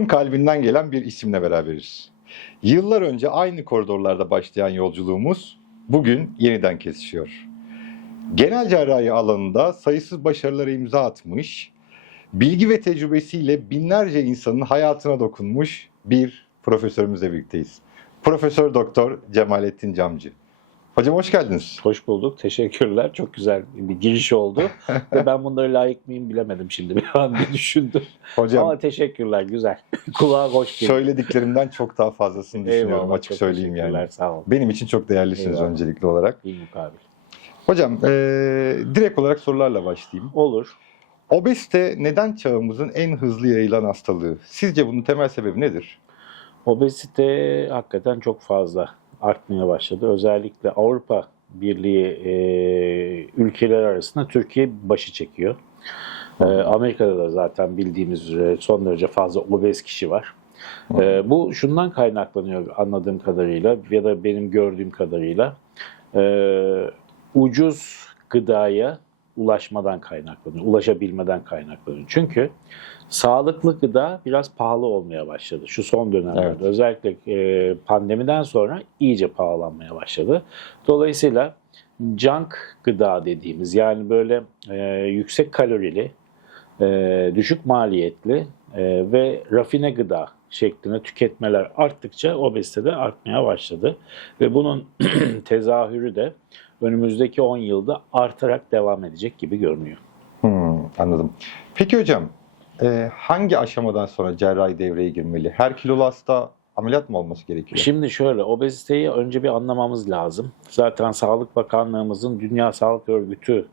Tıbbın kalbinden gelen bir isimle beraberiz. Yıllar önce aynı koridorlarda başlayan yolculuğumuz bugün yeniden kesişiyor. Genel cerrahi alanında sayısız başarılara imza atmış, bilgi ve tecrübesiyle binlerce insanın hayatına dokunmuş bir profesörümüzle birlikteyiz. Profesör Doktor Cemalettin Camcı. Hocam hoş geldiniz. Hoş bulduk. Teşekkürler. Çok güzel bir giriş oldu. Ve ben bunları layık mıyım bilemedim şimdi. Bir an bir düşündüm. Hocam, ama teşekkürler. Güzel. Kulağa hoş geliyor. söylediklerimden çok daha fazlasını düşünüyorum, Eyvallah, açık çok söyleyeyim yani. teşekkürler, sağ olun. Benim için çok değerlisiniz Eyvallah. öncelikli olarak. İyi mukabil. Hocam, direkt olarak sorularla başlayayım. Olur. Obezite neden çağımızın en hızlı yayılan hastalığı? Sizce bunun temel sebebi nedir? Obezite hakikaten çok fazla artmaya başladı. Özellikle Avrupa Birliği ülkeler arasında Türkiye başı çekiyor. Amerika'da da zaten bildiğimiz üzere son derece fazla obez kişi var. Bu şundan kaynaklanıyor anladığım kadarıyla ya da benim gördüğüm kadarıyla. Ucuz gıdaya ulaşmadan kaynaklanıyor, ulaşabilmeden kaynaklanıyor. Çünkü sağlıklı gıda biraz pahalı olmaya başladı şu son dönemlerde. Evet. Özellikle pandemiden sonra iyice pahalanmaya başladı. Dolayısıyla junk gıda dediğimiz, yani böyle yüksek kalorili, düşük maliyetli ve rafine gıda şeklinde tüketmeler arttıkça obezite de artmaya başladı. Ve bunun tezahürü de önümüzdeki 10 yılda artarak devam edecek gibi görünüyor. Anladım. Peki hocam, hangi aşamadan sonra cerrahi devreye girmeli? Her kilolu hasta ameliyat mı olması gerekiyor? Şimdi şöyle, obeziteyi önce bir anlamamız lazım. Zaten Sağlık Bakanlığımızın Dünya Sağlık Örgütü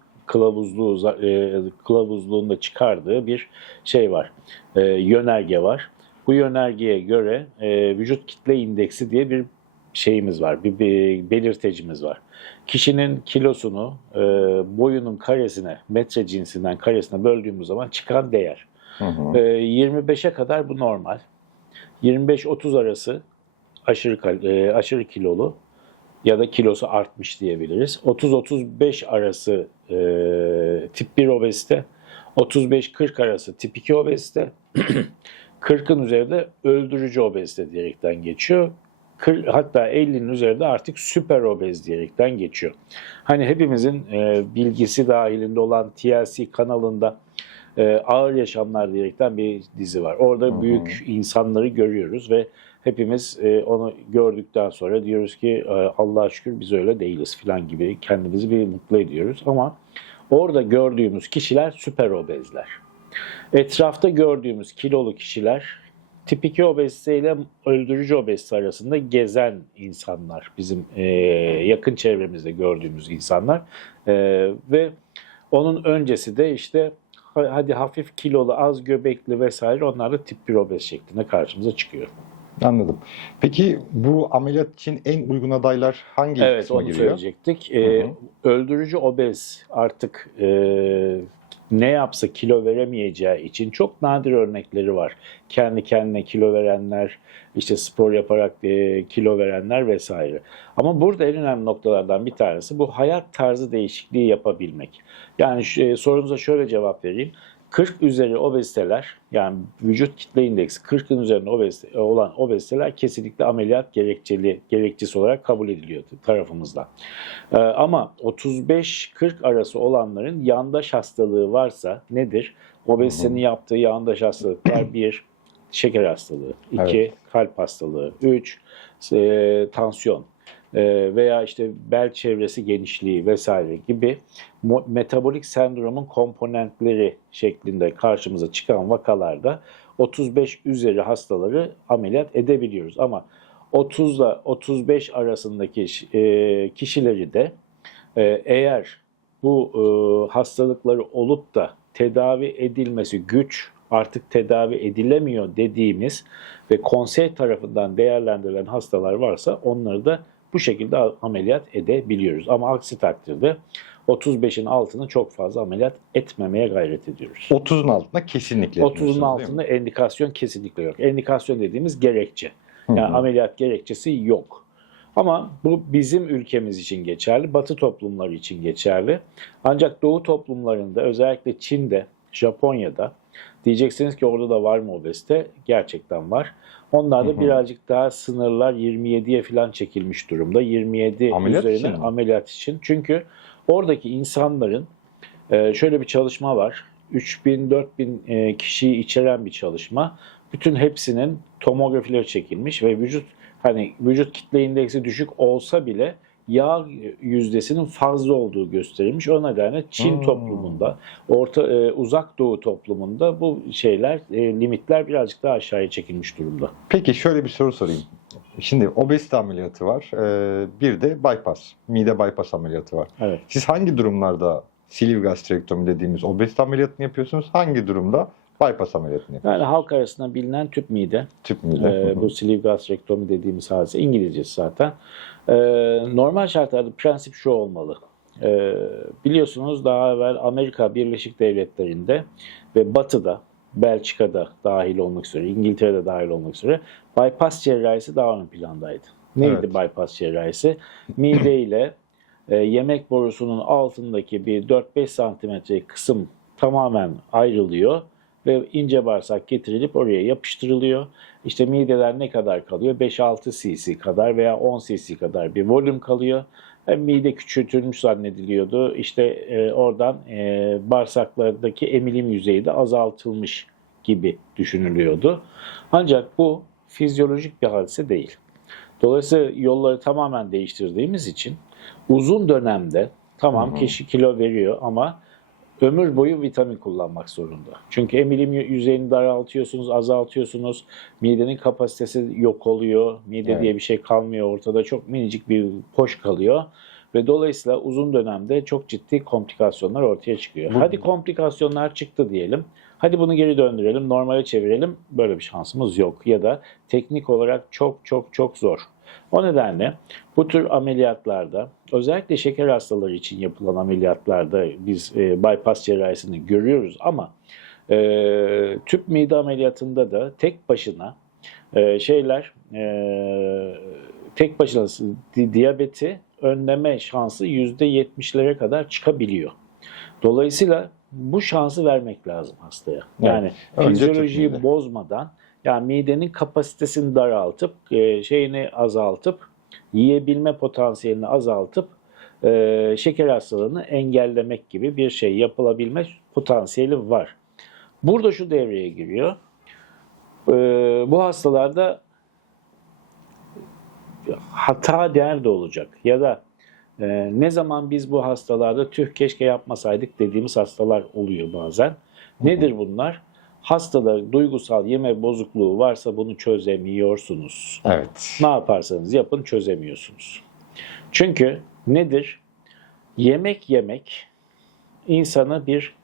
kılavuzluğunda çıkardığı bir şey var, yönerge var. Bu yönergeye göre vücut kitle indeksi diye bir şeyimiz var, bir belirtecimiz var. Kişinin kilosunu boyunun karesine, metre cinsinden karesine böldüğümüz zaman çıkan değer. 25'e kadar bu normal. 25-30 arası aşırı kilolu ya da kilosu artmış diyebiliriz. 30-35 arası tip 1 obezite, 35-40 arası tip 2 obezite, 40'ın üzerinde öldürücü obezite diyerekten geçiyor. Hatta 50'nin üzerinde artık süper obez diyerekten geçiyor. Hani hepimizin bilgisi dahilinde olan TLC kanalında Ağır Yaşamlar diyerekten bir dizi var. Orada büyük insanları görüyoruz ve hepimiz onu gördükten sonra diyoruz ki Allah'a şükür biz öyle değiliz falan gibi kendimizi bir mutlu ediyoruz. Ama orada gördüğümüz kişiler süper obezler. Etrafta gördüğümüz kilolu kişiler tip 2 obezite ile öldürücü obezite arasında gezen insanlar. Bizim yakın çevremizde gördüğümüz insanlar. Ve onun öncesi de işte hadi hafif kilolu, az göbekli vesaire, onlar da tip 1 obez şeklinde karşımıza çıkıyor. Anladım. Peki bu ameliyat için en uygun adaylar hangi Evet, kısma onu giriyor? söyleyecektik. Öldürücü obez artık ne yapsa kilo veremeyeceği için çok nadir örnekleri var. Kendi kendine kilo verenler, işte spor yaparak kilo verenler vesaire. Ama burada en önemli noktalardan bir tanesi bu hayat tarzı değişikliği yapabilmek. Yani sorunuza şöyle cevap vereyim. 40 üzeri obeziteler, yani vücut kitle indeksi 40'ın üzerinde olan obeziteler kesinlikle ameliyat gerekçesi olarak kabul ediliyor tarafımızdan. Ama 35-40 arası olanların yandaş hastalığı varsa nedir? Obezitenin yaptığı yandaş hastalıklar: 1. Şeker hastalığı, 2. Evet. Kalp hastalığı, 3. Tansiyon veya işte bel çevresi genişliği vesaire gibi metabolik sendromun komponentleri şeklinde karşımıza çıkan vakalarda 35 üzeri hastaları ameliyat edebiliyoruz. Ama 30 ile 35 arasındaki kişileri de eğer bu hastalıkları olup da tedavi edilmesi güç, artık tedavi edilemiyor dediğimiz ve konsey tarafından değerlendirilen hastalar varsa onları da bu şekilde ameliyat edebiliyoruz. Ama aksi takdirde 35'in altını çok fazla ameliyat etmemeye gayret ediyoruz. 30'un altında kesinlikle 30'un altında endikasyon kesinlikle yok. Endikasyon dediğimiz gerekçe. Yani ameliyat gerekçesi yok. Ama bu bizim ülkemiz için geçerli, Batı toplumları için geçerli. Ancak Doğu toplumlarında, özellikle Çin'de Japonya'da. Diyeceksiniz ki orada da var mı obezite? Gerçekten var. Onlarda birazcık daha sınırlar 27'ye falan çekilmiş durumda. 27 Ameliyat üzerine için mi? ameliyat için. Çünkü oradaki insanların şöyle bir çalışma var. 3000-4000 kişiyi içeren bir çalışma. Bütün hepsinin tomografileri çekilmiş ve vücut kitle indeksi düşük olsa bile yağ yüzdesinin fazla olduğu gösterilmiş. O nedenle Çin toplumunda, Uzak Doğu toplumunda bu limitler birazcık daha aşağıya çekilmiş durumda. Peki şöyle bir soru sorayım. Şimdi obezite ameliyatı var. Bir de bypass, mide bypass ameliyatı var. Evet. Siz hangi durumlarda sleeve gastrektomi dediğimiz obezite ameliyatını yapıyorsunuz? Hangi durumda bypass ameliyatını yapıyorsunuz? Yani halk arasında bilinen tüp mide. Tüp mide. Bu sleeve gastrektomi dediğimiz hadise İngilizcesi zaten. Normal şartlarda prensip şu olmalı. Biliyorsunuz daha evvel Amerika Birleşik Devletleri'nde ve Batı'da, Belçika'da dahil olmak üzere, İngiltere'de dahil olmak üzere bypass cerrahisi daha ön plandaydı. Neydi Evet. bypass cerrahisi? Mide ile yemek borusunun altındaki bir 4-5 santimetrelik kısım tamamen ayrılıyor ve ince bağırsak getirilip oraya yapıştırılıyor. İşte mideler ne kadar kalıyor? 5-6 cc kadar veya 10 cc kadar bir volüm kalıyor. Mide küçültülmüş zannediliyordu. İşte oradan bağırsaklardaki emilim yüzeyi de azaltılmış gibi düşünülüyordu. Ancak bu fizyolojik bir hadise değil. Dolayısıyla yolları tamamen değiştirdiğimiz için uzun dönemde tamam kişi kilo veriyor ama ömür boyu vitamin kullanmak zorunda. Çünkü emilim yüzeyini daraltıyorsunuz, azaltıyorsunuz. Midenin kapasitesi yok oluyor. Mide diye bir şey kalmıyor ortada. Çok minicik bir poş kalıyor. Ve dolayısıyla uzun dönemde çok ciddi komplikasyonlar ortaya çıkıyor. Hadi komplikasyonlar çıktı diyelim. Hadi bunu geri döndürelim, normale çevirelim. Böyle bir şansımız yok. Ya da teknik olarak çok çok çok zor. O nedenle bu tür ameliyatlarda, özellikle şeker hastaları için yapılan ameliyatlarda biz bypass cerrahisini görüyoruz ama tüp mide ameliyatında da tek başına diyabeti önleme şansı %70'lere kadar çıkabiliyor. Dolayısıyla bu şansı vermek lazım hastaya. Yani Önce fizyolojiyi tüp mide. bozmadan, yani midenin kapasitesini daraltıp, şeyini azaltıp, yiyebilme potansiyelini azaltıp, şeker hastalığını engellemek gibi bir şey yapılabilme potansiyeli var. Burada şu devreye giriyor. Bu hastalarda hata nerede olacak? Ya da ne zaman biz bu hastalarda tüh keşke yapmasaydık dediğimiz hastalar oluyor bazen. Nedir bunlar? Hastada duygusal yeme bozukluğu varsa bunu çözemiyorsunuz. Evet. Ne yaparsanız yapın çözemiyorsunuz. Çünkü nedir? Yemek insanı bir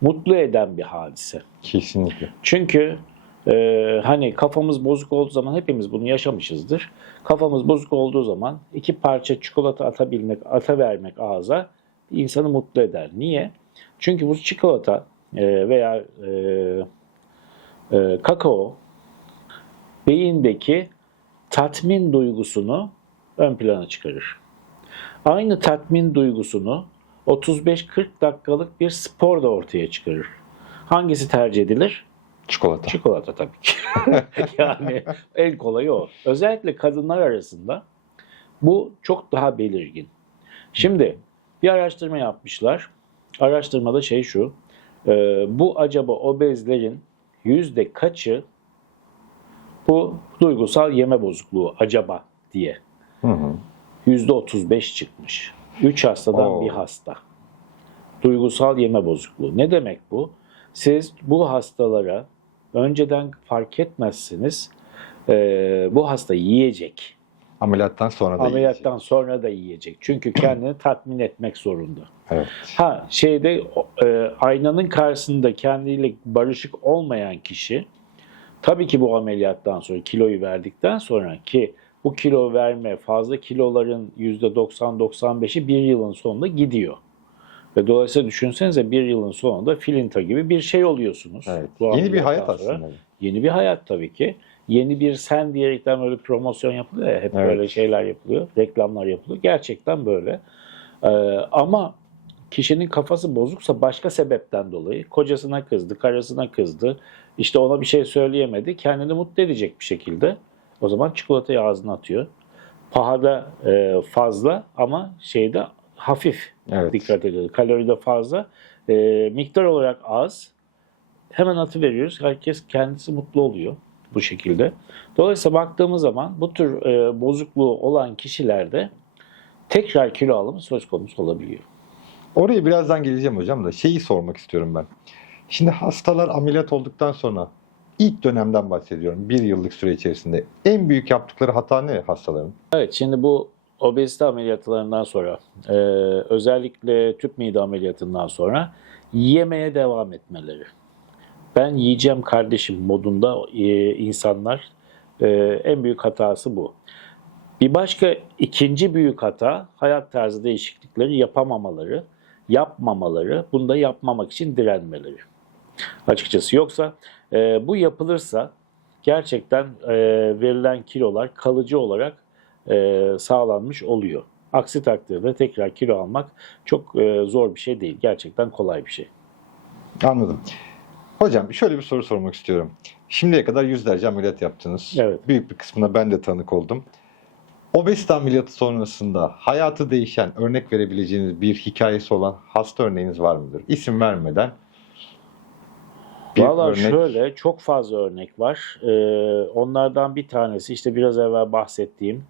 mutlu eden bir hadise. Kesinlikle. Çünkü hani kafamız bozuk olduğu zaman hepimiz bunu yaşamışızdır. Kafamız bozuk olduğu zaman 2 parça çikolata atavermek ağza insanı mutlu eder. Niye? Çünkü bu çikolata veya kakao beyindeki tatmin duygusunu ön plana çıkarır. Aynı tatmin duygusunu 35-40 dakikalık bir spor da ortaya çıkarır. Hangisi tercih edilir? Çikolata. Çikolata tabii ki. Yani en kolayı o. Özellikle kadınlar arasında bu çok daha belirgin. Şimdi bir araştırma yapmışlar. Araştırmada şu, bu acaba obezlerin yüzde kaçı bu duygusal yeme bozukluğu acaba diye. %35 çıkmış. 3 hastadan bir hasta. Duygusal yeme bozukluğu. Ne demek bu? Siz bu hastalara önceden fark etmezsiniz. Bu hasta yiyecek. Ameliyattan sonra da Ameliyattan sonra da yiyecek. Çünkü kendini tatmin etmek zorunda. Evet. Aynanın karşısında kendiyle barışık olmayan kişi tabii ki bu ameliyattan sonra kiloyu verdikten sonra ki bu kilo verme fazla kiloların %90-95'i bir yılın sonunda gidiyor. Ve dolayısıyla düşünsenize bir yılın sonunda filinta gibi bir şey oluyorsunuz. Evet. Bu Yeni bir ameliyattan hayat sonra. aslında. Yeni bir hayat tabii ki. Yeni bir sen diyerekten böyle promosyon yapılıyor ya. Hep Evet. böyle şeyler yapılıyor. Reklamlar yapılıyor. Gerçekten böyle. Ama kişinin kafası bozuksa başka sebepten dolayı kocasına kızdı, karısına kızdı, işte ona bir şey söyleyemedi, kendini mutlu edecek bir şekilde o zaman çikolatayı ağzına atıyor. Pahada fazla ama şeyde hafif Evet. dikkat ediyoruz. Kaloride fazla, miktar olarak az. Hemen atıveriyoruz. Herkes kendisi mutlu oluyor bu şekilde. Dolayısıyla baktığımız zaman bu tür bozukluğu olan kişilerde tekrar kilo alımı söz konusu olabiliyor. Oraya birazdan geleceğim hocam da şeyi sormak istiyorum ben. Şimdi hastalar ameliyat olduktan sonra ilk dönemden bahsediyorum. Bir yıllık süre içerisinde en büyük yaptıkları hata ne hastaların? Evet, şimdi bu obezite ameliyatlarından sonra, özellikle tüp mide ameliyatından sonra yemeye devam etmeleri. Ben yiyeceğim kardeşim modunda insanlar en büyük hatası bu. Bir başka ikinci büyük hata hayat tarzı değişiklikleri yapamamaları, yapmamaları, bunu da yapmamak için direnmeleri. Açıkçası yoksa bu yapılırsa gerçekten verilen kilolar kalıcı olarak sağlanmış oluyor. Aksi takdirde tekrar kilo almak çok zor bir şey değil. Gerçekten kolay bir şey. Anladım. Hocam şöyle bir soru sormak istiyorum. Şimdiye kadar yüzlerce ameliyat yaptınız. Evet. Büyük bir kısmına ben de tanık oldum. Obezite ameliyatı sonrasında hayatı değişen, örnek verebileceğiniz bir hikayesi olan hasta örneğiniz var mıdır? İsim vermeden bir Valla örnek. şöyle çok fazla örnek var. Onlardan bir tanesi işte biraz evvel bahsettiğim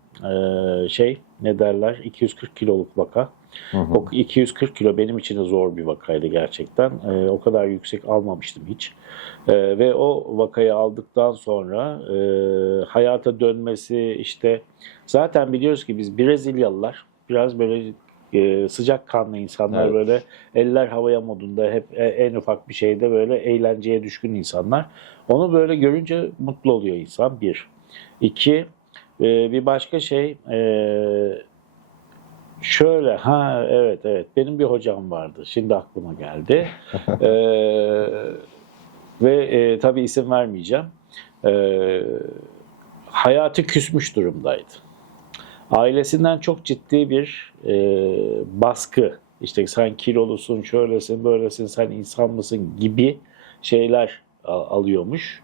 ne derler 240 kiloluk vaka. Hı hı. O 240 kilo benim için de zor bir vakaydı gerçekten. O kadar yüksek almamıştım hiç. Ve o vakayı aldıktan sonra hayata dönmesi işte zaten biliyoruz ki biz Brezilyalılar biraz böyle sıcakkanlı insanlar, Evet. böyle eller havaya modunda, hep en ufak bir şeyde böyle eğlenceye düşkün insanlar. Onu böyle görünce mutlu oluyor insan, bir. İki, bir başka şey, şöyle, evet, benim bir hocam vardı, şimdi aklıma geldi. E, ve tabii isim vermeyeceğim. Hayatı küsmüş durumdaydı. Ailesinden çok ciddi bir baskı, işte sen kilolusun, şöylesin, böylesin, sen insan mısın gibi şeyler alıyormuş.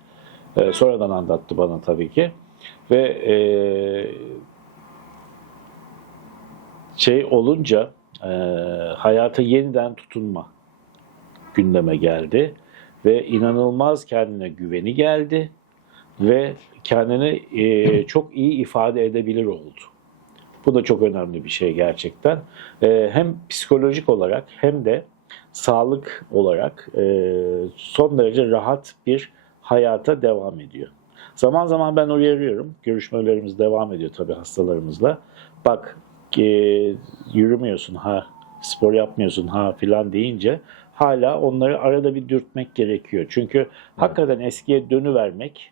Sonradan anlattı bana tabii ki. Ve şey olunca hayata yeniden tutunma gündeme geldi. Ve inanılmaz kendine güveni geldi. Ve kendini çok iyi ifade edebilir oldu. Bu da çok önemli bir şey gerçekten. Hem psikolojik olarak hem de sağlık olarak son derece rahat bir hayata devam ediyor. Zaman zaman ben uyarıyorum. Görüşmelerimiz devam ediyor tabii hastalarımızla. Bak yürümüyorsun ha, spor yapmıyorsun ha filan deyince hala onları arada bir dürtmek gerekiyor. Çünkü hakikaten eskiye dönüvermek,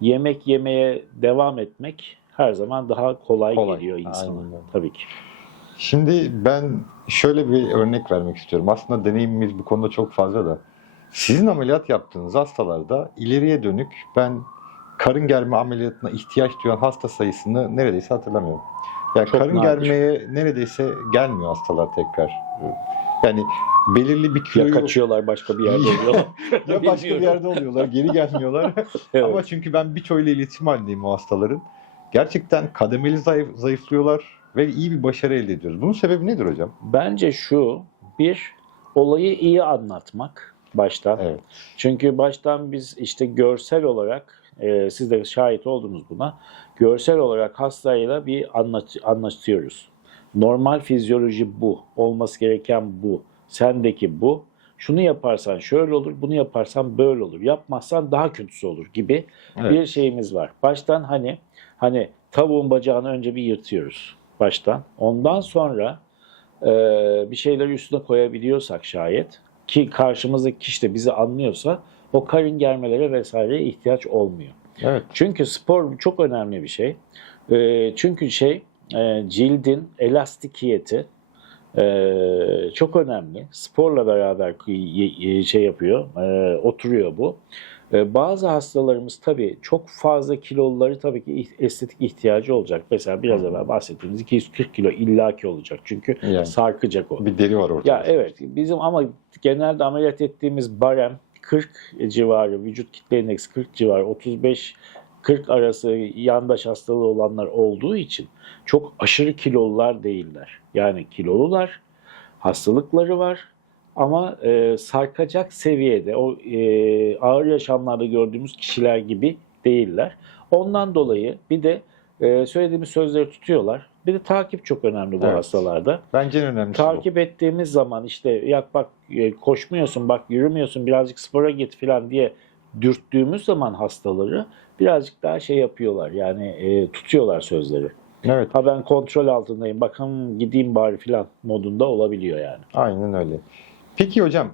yemek yemeye devam etmek her zaman daha kolay geliyor insana. Aynen öyle. Tabii ki. Şimdi ben şöyle bir örnek vermek istiyorum. Aslında deneyimimiz bu konuda çok fazla da. Sizin ameliyat yaptığınız hastalarda ileriye dönük ben karın germe ameliyatına ihtiyaç duyan hasta sayısını neredeyse hatırlamıyorum. Yani Çok karın nadir. germeye neredeyse gelmiyor hastalar tekrar. Yani belirli bir Ya kiloyu kaçıyorlar başka bir yerde oluyorlar. ya başka bir yerde oluyorlar, geri gelmiyorlar. Evet. Ama çünkü ben birçoğuyla iletişim halindeyim o hastaların. Gerçekten kademeli zayıflıyorlar ve iyi bir başarı elde ediyoruz. Bunun sebebi nedir hocam? Bence şu, bir, olayı iyi anlatmak baştan. Evet. Çünkü baştan biz işte görsel olarak, siz de şahit oldunuz buna, görsel olarak hastayla bir anlatıyoruz. Normal fizyoloji bu, olması gereken bu, sendeki bu. Şunu yaparsan şöyle olur, bunu yaparsan böyle olur. Yapmazsan daha kötüsü olur gibi Evet. bir şeyimiz var. Baştan hani tavuğun bacağını önce bir yırtıyoruz baştan. Ondan sonra bir şeyleri üstüne koyabiliyorsak şayet, ki karşımızdaki kişi de bizi anlıyorsa, o karın germelere vesaireye ihtiyaç olmuyor. Evet. Çünkü spor çok önemli bir şey. Çünkü cildin elastikiyeti çok önemli. Sporla beraber şey yapıyor, oturuyor bu. Bazı hastalarımız tabii çok fazla kiloluları tabii ki estetik ihtiyacı olacak. Mesela biraz evvel bahsettiğimiz 240 kilo illaki olacak. Çünkü Yani. sarkacak o. Bir deri var ortada. Ya evet, bizim ama genelde ameliyat ettiğimiz barem 40 civarı, vücut kitle indeksi 40 civarı, 35-40 arası yandaş hastalığı olanlar olduğu için çok aşırı kilolular değiller. Yani kilolular, hastalıkları var ama sarkacak seviyede, o ağır yaşamlarda gördüğümüz kişiler gibi değiller. Ondan dolayı bir de söylediğimiz sözleri tutuyorlar. Bir de takip çok önemli bu Evet. hastalarda. Bence en önemlisi bu. Takip ettiğimiz zaman işte ya bak koşmuyorsun, bak yürümüyorsun, birazcık spora git falan diye dürttüğümüz zaman hastaları birazcık daha şey yapıyorlar. Yani tutuyorlar sözleri. Evet. Ha ben kontrol altındayım, bakın gideyim bari falan modunda olabiliyor yani. Aynen öyle. Peki hocam,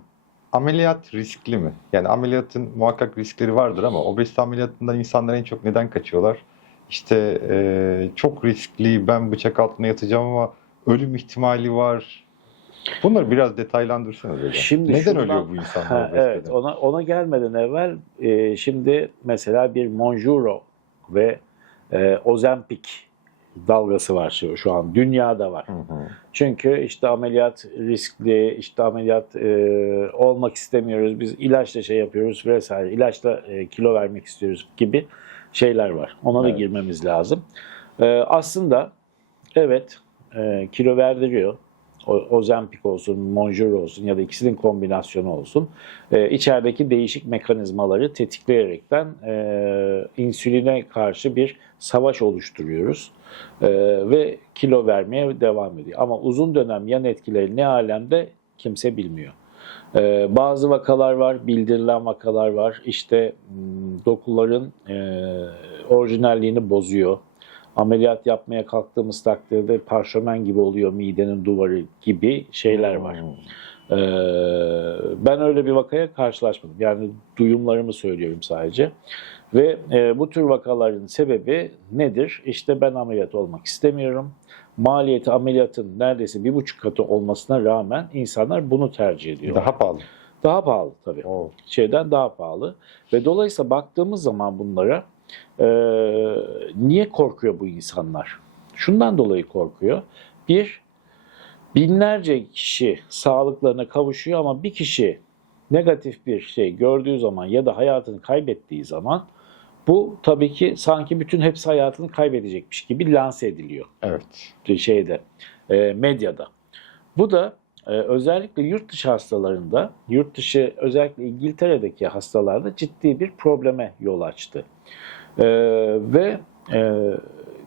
ameliyat riskli mi? Yani ameliyatın muhakkak riskleri vardır ama obezite ameliyatından insanlar en çok neden kaçıyorlar? İşte çok riskli, ben bıçak altına yatacağım ama ölüm ihtimali var. Bunları biraz detaylandırsanız hocam. Şimdi Neden şundan- ölüyor bu insanlar Ha, obeziteden? evet, ona gelmeden evvel şimdi mesela bir Mounjaro ve Ozempic dalgası var şu an dünyada var. Hı hı. Çünkü işte ameliyat riskli, işte ameliyat olmak istemiyoruz, biz ilaçla şey yapıyoruz vesaire, ilaçla kilo vermek istiyoruz gibi şeyler var. Ona da Evet. girmemiz lazım. Aslında evet kilo verdiriyor. Ozempic olsun, Mounjaro olsun ya da ikisinin kombinasyonu olsun. İçerideki değişik mekanizmaları tetikleyerekten insüline karşı bir savaş oluşturuyoruz. Ve kilo vermeye devam ediyor. Ama uzun dönem yan etkileri ne alemde kimse bilmiyor. Bazı vakalar var, bildirilen vakalar var. İşte dokuların orijinalliğini bozuyor. Ameliyat yapmaya kalktığımız takdirde parşömen gibi oluyor, midenin duvarı gibi şeyler var. Ben öyle bir vakaya karşılaşmadım. Yani duyumlarımı söylüyorum sadece. Ve bu tür vakaların sebebi nedir? İşte ben ameliyat olmak istemiyorum. Maliyeti ameliyatın neredeyse 1,5 katı olmasına rağmen insanlar bunu tercih ediyorlar. Daha pahalı. Daha pahalı tabii. Oo. Şeyden daha pahalı. Ve dolayısıyla baktığımız zaman bunlara niye korkuyor bu insanlar? Şundan dolayı korkuyor. Bir, binlerce kişi sağlıklarına kavuşuyor ama bir kişi negatif bir şey gördüğü zaman ya da hayatını kaybettiği zaman bu tabii ki sanki bütün hepsi hayatını kaybedecekmiş gibi lanse ediliyor Evet. şeyde, medyada. Bu da özellikle yurt dışı hastalarında, yurt dışı özellikle İngiltere'deki hastalarda ciddi bir probleme yol açtı. Ve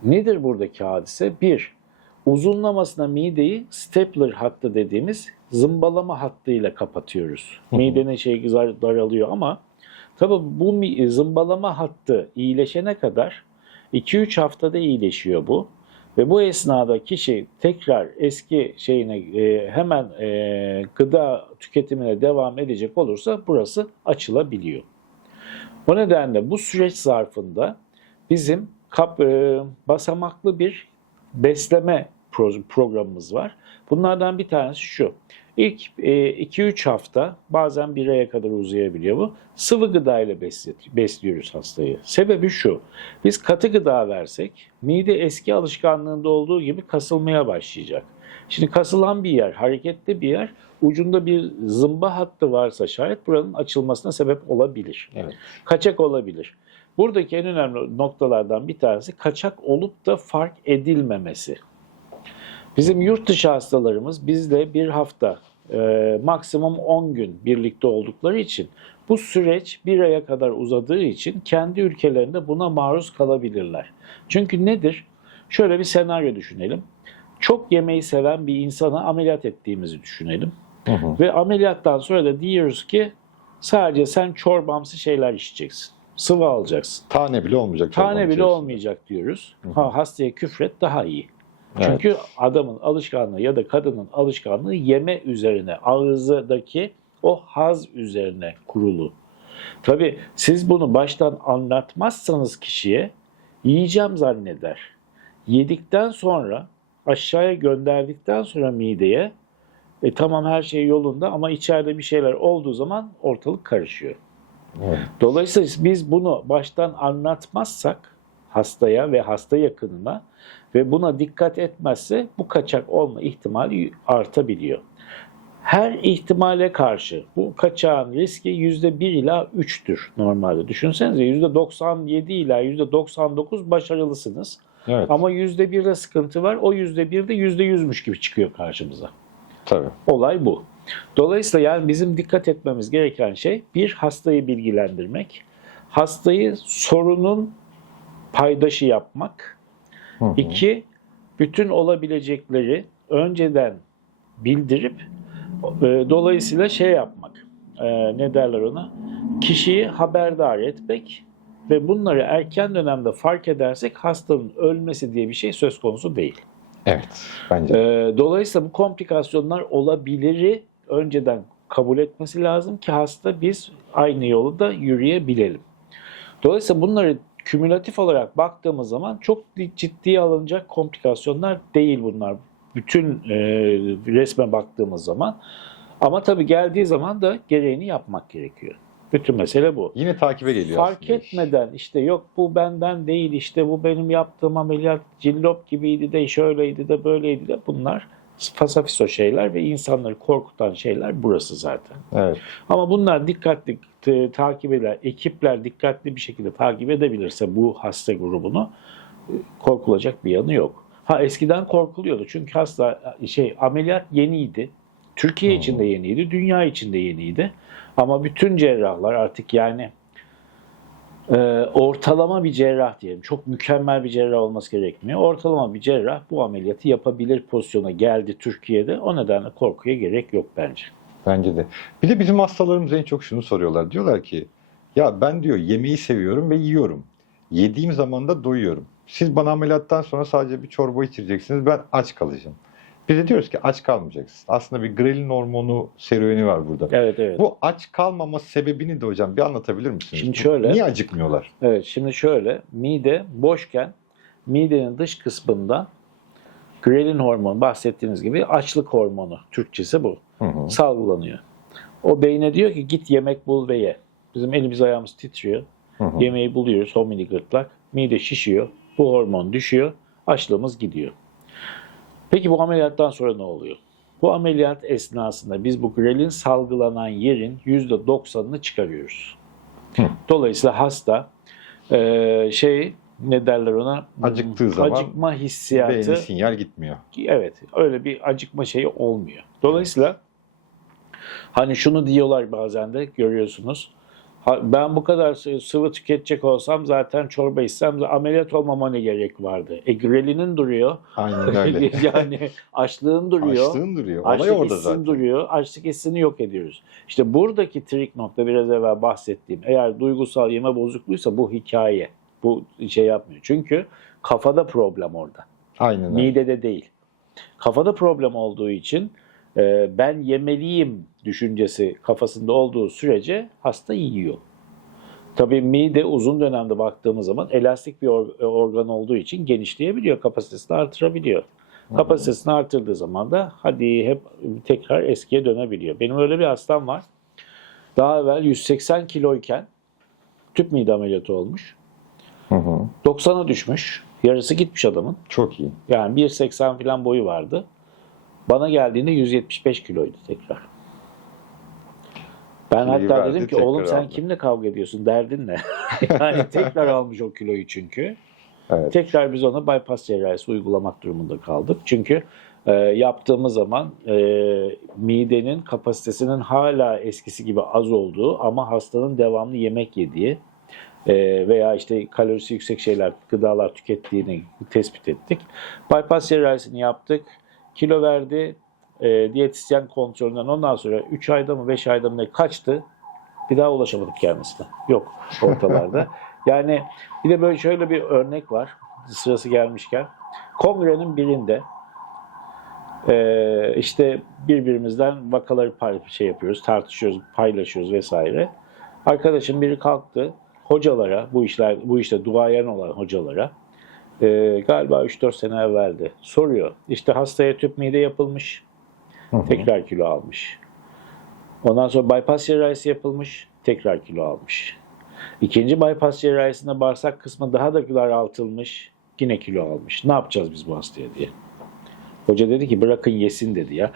nedir buradaki hadise? Bir, uzunlamasına mideyi stapler hattı dediğimiz zımbalama hattıyla kapatıyoruz. Midenin şeyi daralıyor ama tabii bu zımbalama hattı iyileşene kadar 2-3 haftada iyileşiyor bu. Ve bu esnada kişi tekrar eski şeyine hemen gıda tüketimine devam edecek olursa burası açılabiliyor. O nedenle bu süreç zarfında bizim basamaklı bir besleme programımız var. Bunlardan bir tanesi şu. İlk 2-3 hafta, bazen 1 aya kadar uzayabiliyor bu. Sıvı gıda ile besliyoruz hastayı. Sebebi şu. Biz katı gıda versek mide eski alışkanlığında olduğu gibi kasılmaya başlayacak. Şimdi kasılan bir yer, hareketli bir yer, ucunda bir zımba hattı varsa şayet buranın açılmasına sebep olabilir. Evet. Kaçak olabilir. Buradaki en önemli noktalardan bir tanesi kaçak olup da fark edilmemesi. Bizim yurt dışı hastalarımız bizle bir hafta, maksimum 10 gün birlikte oldukları için bu süreç 1 aya kadar uzadığı için kendi ülkelerinde buna maruz kalabilirler. Çünkü nedir? Şöyle bir senaryo düşünelim. Çok yemeği seven bir insana ameliyat ettiğimizi düşünelim. Hı hı. Ve ameliyattan sonra da diyoruz ki sadece sen çorbamsı şeyler içeceksin. Sıvı alacaksın. Tane bile olmayacak. Tane çorbanın bile içerisinde. olmayacak diyoruz. Hastaya küfret daha iyi. Evet. Çünkü adamın alışkanlığı ya da kadının alışkanlığı yeme üzerine, ağızdaki o haz üzerine kurulu. Tabii siz bunu baştan anlatmazsanız kişiye yiyeceğim zanneder. Yedikten sonra aşağıya gönderdikten sonra mideye tamam her şey yolunda ama içeride bir şeyler olduğu zaman ortalık karışıyor. Evet. Dolayısıyla biz bunu baştan anlatmazsak hastaya ve hasta yakınına ve buna dikkat etmezse bu kaçak olma ihtimali artabiliyor. Her ihtimale karşı bu kaçağın riski %1 ila 3'tür normalde. Düşünsenize %97 ila %99 başarılısınız. Evet. Ama %1'de sıkıntı var. O %1'de %100'müş gibi çıkıyor karşımıza. Tabii. Olay bu. Dolayısıyla yani bizim dikkat etmemiz gereken şey bir, hastayı bilgilendirmek. Hastayı sorunun paydaşı yapmak. Hı hı. İki, bütün olabilecekleri önceden bildirip dolayısıyla şey yapmak. Ne derler ona? Kişiyi haberdar etmek ve bunları erken dönemde fark edersek hastanın ölmesi diye bir şey söz konusu değil. Evet. Bence. Dolayısıyla bu komplikasyonlar olabiliri önceden kabul etmesi lazım ki hasta biz aynı yolu da yürüyebilelim. Dolayısıyla bunları kümülatif olarak baktığımız zaman çok ciddiye alınacak komplikasyonlar değil bunlar. Bütün resme baktığımız zaman. Ama tabii geldiği zaman da gereğini yapmak gerekiyor. Bütün mesele bu. Yine takibe geliyor Fark aslında iş. etmeden işte yok bu benden değil, işte bu benim yaptığım ameliyat cillop gibiydi de şöyleydi de böyleydi de, bunlar fasafiso şeyler ve insanları korkutan şeyler burası zaten. Evet. Ama bunlar dikkatli takip eder, ekipler dikkatli bir şekilde takip edebilirse bu hasta grubunu korkulacak bir yanı yok. Ha, eskiden korkuluyordu çünkü ameliyat yeniydi. Türkiye için de yeniydi, dünya için de yeniydi. Ama bütün cerrahlar artık yani ortalama bir cerrah diyelim. Çok mükemmel bir cerrah olması gerekmiyor. Ortalama bir cerrah bu ameliyatı yapabilir pozisyona geldi Türkiye'de. O nedenle korkuya gerek yok bence. Bence de. Bir de bizim hastalarımız en çok şunu soruyorlar. Diyorlar ki ya ben diyor yemeği seviyorum ve yiyorum. Yediğim zaman da doyuyorum. Siz bana ameliyattan sonra sadece bir çorba içireceksiniz. Ben aç kalacağım. Biz de diyoruz ki aç kalmayacaksın. Aslında bir grelin hormonu serüveni var burada. Evet, evet. Bu aç kalmama sebebini de hocam bir anlatabilir misiniz? Şimdi şöyle. Niye acıkmıyorlar? Evet, şimdi şöyle. Mide boşken midenin dış kısmında grelin hormonu, bahsettiğiniz gibi açlık hormonu, Türkçesi bu. Hı hı. Salgılanıyor. O beyne diyor ki git yemek bul ve ye. Bizim elimiz ayağımız titriyor. Hı hı. Yemeği buluyoruz, homini gırtlak. Mide şişiyor. Bu hormon düşüyor. Açlığımız gidiyor. Peki bu ameliyattan sonra ne oluyor? Bu ameliyat esnasında biz bu grelin salgılanan yerin %90'ını çıkarıyoruz. Hı. Dolayısıyla hasta ne derler ona? Acıktığı zaman acıkma hissiyatı. beyne sinyal gitmiyor. Evet, öyle bir acıkma şeyi olmuyor. Dolayısıyla hani şunu diyorlar bazen de görüyorsunuz. Ben bu kadar sıvı tüketecek olsam zaten çorba içsem de ameliyat olmama ne gerek vardı? Grelinin duruyor. Aynen öyle. Yani açlığın duruyor. Açlığın duruyor. Olay Açlık orada hissin zaten. duruyor. Açlık hissini yok ediyoruz. İşte buradaki trik nokta biraz evvel bahsettiğim. Eğer duygusal yeme bozukluysa bu hikaye. Bu şey yapmıyor. Çünkü kafada problem orada. Aynen öyle. Midede değil. Kafada problem olduğu için ben yemeliyim düşüncesi kafasında olduğu sürece hasta yiyor. Tabii mide uzun dönemde baktığımız zaman elastik bir organ olduğu için genişleyebiliyor, kapasitesini artırabiliyor. Kapasitesini artırdığı zaman da hadi hep tekrar eskiye dönebiliyor. Benim öyle bir hastam var. Daha evvel 180 kiloyken tüp mide ameliyatı olmuş. Hı hı. 90'a düşmüş. Yarısı gitmiş adamın. Çok iyi. Yani 1.80 falan boyu vardı. Bana geldiğinde 175 kiloydu tekrar. Ben Kiloyu hatta verdi, dedim ki tekrar oğlum sen aldı. kimle kavga ediyorsun, derdin ne? Yani tekrar almış o kiloyu çünkü. Evet. Tekrar biz ona bypass cerrahisi uygulamak durumunda kaldık. Çünkü yaptığımız zaman midenin kapasitesinin hala eskisi gibi az olduğu ama hastanın devamlı yemek yediği veya işte kalorisi yüksek şeyler, gıdalar tükettiğini tespit ettik. Bypass cerrahisini yaptık. Kilo verdi. Diyetisyen kontrolünden ondan sonra 3 ayda mı 5 ayda mı ne kaçtı. Bir daha ulaşamadık kendisine. Yok ortalarda. Yani bir de böyle şöyle bir örnek var. Sırası gelmişken. Kongrenin birinde işte birbirimizden vakaları yapıyoruz, tartışıyoruz, paylaşıyoruz vesaire. Arkadaşım biri kalktı. Hocalara, bu işte duayen olan hocalara galiba 3-4 sene evveldi. Soruyor. İşte hastaya tüp mide yapılmış. Hı hı. Tekrar kilo almış. Ondan sonra bypass cerrahisi yapılmış. tekrar kilo almış. İkinci bypass cerrahisinde bağırsak kısmı daha da daraltılmış, yine kilo almış. Ne yapacağız biz bu hastaya diye. Hoca dedi ki bırakın yesin dedi ya.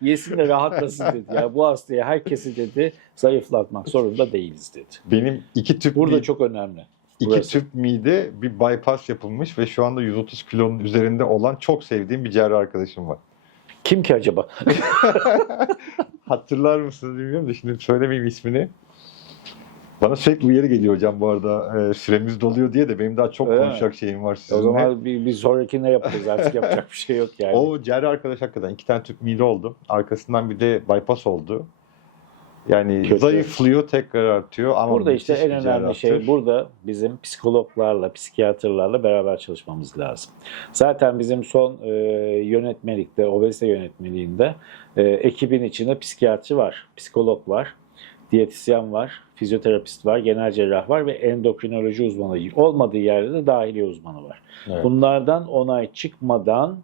Yesin de rahatlasın dedi ya. Bu hastaya herkesi dedi zayıflatmak zorunda değiliz dedi. Benim 2 tüp Burada çok önemli. İki Burası. tüp mide bir bypass yapılmış ve şu anda 130 kilonun üzerinde olan çok sevdiğim bir cerrah arkadaşım var. Kim ki acaba? Hatırlar mısınız bilmiyorum da şimdi söylemeyeyim ismini. Bana sürekli uyarı geliyor hocam bu arada süremiz doluyor diye de benim daha çok Evet. konuşacak şeyim var O sizinle. zaman bir sonrakine yaparız artık yapacak bir şey yok yani. O cerrah arkadaş hakikaten 2 tane tüp mide oldu. Arkasından bir de bypass oldu. Yani Kötü. zayıflıyor, tekrar artıyor ama Burada işte müthiş en bir önemli şey cerrahtır. burada bizim psikologlarla, psikiyatrlarla beraber çalışmamız lazım. Zaten bizim son yönetmelikte, obezite yönetmeliğinde ekibin içinde psikiyatri var, psikolog var, diyetisyen var, fizyoterapist var, genel cerrah var ve endokrinoloji uzmanı. Olmadığı yerde de dahiliye uzmanı var. Evet. Bunlardan onay çıkmadan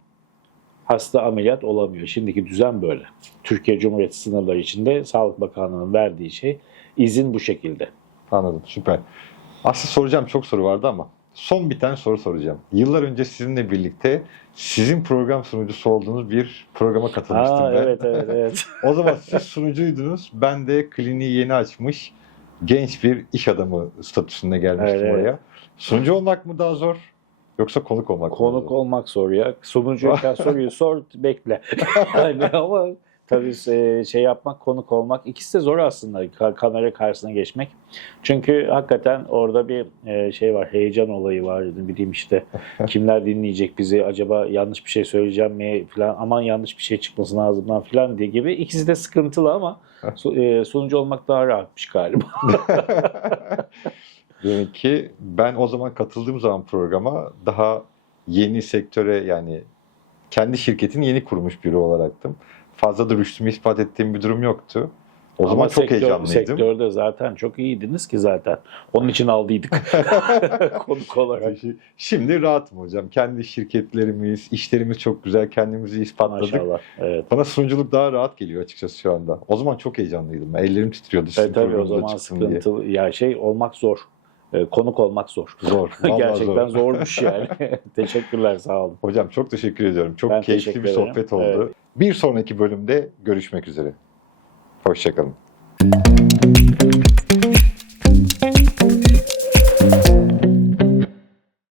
hasta ameliyat olamıyor. Şimdiki düzen böyle. Türkiye Cumhuriyeti sınırları içinde Sağlık Bakanlığı'nın verdiği şey izin bu şekilde. Anladım, süper. Aslında soracağım çok soru vardı ama son bir tane soru soracağım. Yıllar önce sizinle birlikte sizin program sunucusu olduğunuz bir programa katılmıştım ben. Evet. O zaman siz sunucuydunuz. Ben de kliniği yeni açmış genç bir iş adamı statüsünde gelmiştim Evet. oraya. Sunucu olmak mı daha zor yoksa konuk olmak mı daha Konuk zor? olmak zor ya. Sunucuyken soruyu sor, bekle. Yani ama tabii şey yapmak, konuk olmak ikisi de zor aslında. Kamera karşısına geçmek. Çünkü hakikaten orada bir şey var, heyecan olayı var. Ne bileyim işte kimler dinleyecek bizi, acaba yanlış bir şey söyleyeceğim mi falan, aman yanlış bir şey çıkmasın ağzımdan falan diye gibi. İkisi de sıkıntılı ama sunucu olmak daha rahatmış galiba. Demek ki ben o zaman katıldığım zaman programa daha yeni sektöre yani kendi şirketini yeni kurmuş biri olaraktım. Fazla da rüştümü ispat ettiğim bir durum yoktu. O zaman çok heyecanlıydım. Sektörde zaten çok iyiydiniz ki zaten. Onun için aldıydık konuk olarak. Şimdi rahatım hocam. Kendi şirketlerimiz, işlerimiz çok güzel. Kendimizi ispatladık. Maşallah. Evet. Bana sunuculuk daha rahat geliyor açıkçası şu anda. O zaman çok heyecanlıydım. Ellerim titriyordu sizin Tabii o programınıza zaman çıktım diye. sıkıntılı. Ya şey olmak zor. Konuk olmak zor. Zor. Vallahi Gerçekten zor. zormuş yani. Teşekkürler, sağ olun. Hocam çok teşekkür ediyorum. Çok Ben keyifli teşekkür bir ederim. sohbet oldu. Evet. Bir sonraki bölümde görüşmek üzere. Hoşçakalın.